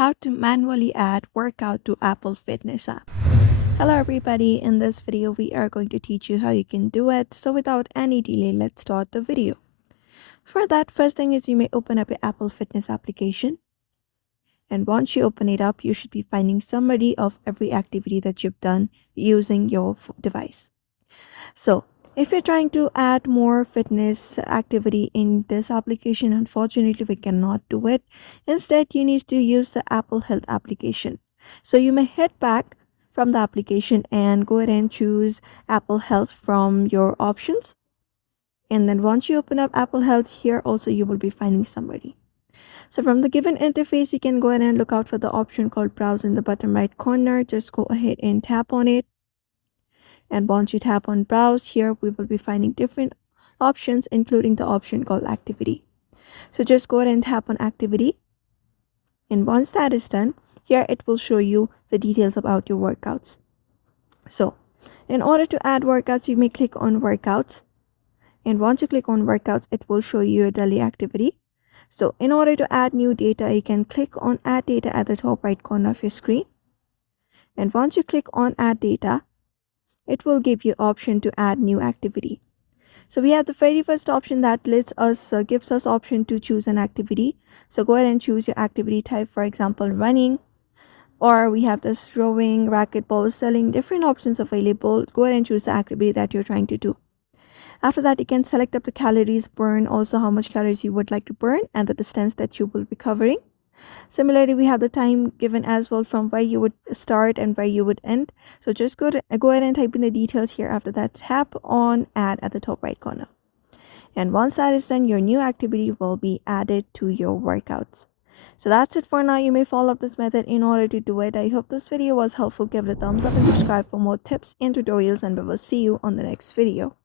How to manually add workout to Apple Fitness app. Hello everybody, in this video we are going to teach you how you can do it. So without any delay, let's start the video. For that, first thing is you may open up your Apple Fitness application. And once you open it up, you should be finding summary of every activity that you've done using your device. So if you're trying to add more fitness activity in this application, unfortunately we cannot do it. Instead, you need to use the Apple Health application. So you may head back from the application and go ahead and choose Apple Health from your options. And then once you open up Apple Health, here also you will be finding summary. So from the given interface, you can go ahead and look out for the option called browse in the bottom right corner. Just go ahead and tap on it. And once you tap on browse, here we will be finding different options, including the option called activity. So just go ahead and tap on activity. And once that is done, here it will show you the details about your workouts. So in order to add workouts, you may click on workouts. And once you click on workouts, it will show you your daily activity. So in order to add new data, you can click on add data at the top right corner of your screen. And once you click on add data, it will give you option to add new activity. So we have the very first option that gives us option to choose an activity. So go ahead and choose your activity type, for example, running, or we have this rowing, racquetball, sailing, different options available. Go ahead and choose the activity that you're trying to do. After that, you can select up the calories burned, also how much calories you would like to burn and the distance that you will be covering. Similarly, we have the time given as well, from where you would start and where you would end. So just go ahead and type in the details here. After that, tap on add at the top right corner. And once that is done, your new activity will be added to your workouts. So that's it for now. You may follow up this method in order to do it. I hope this video was helpful. Give it a thumbs up and subscribe for more tips and tutorials, and we will see you on the next video.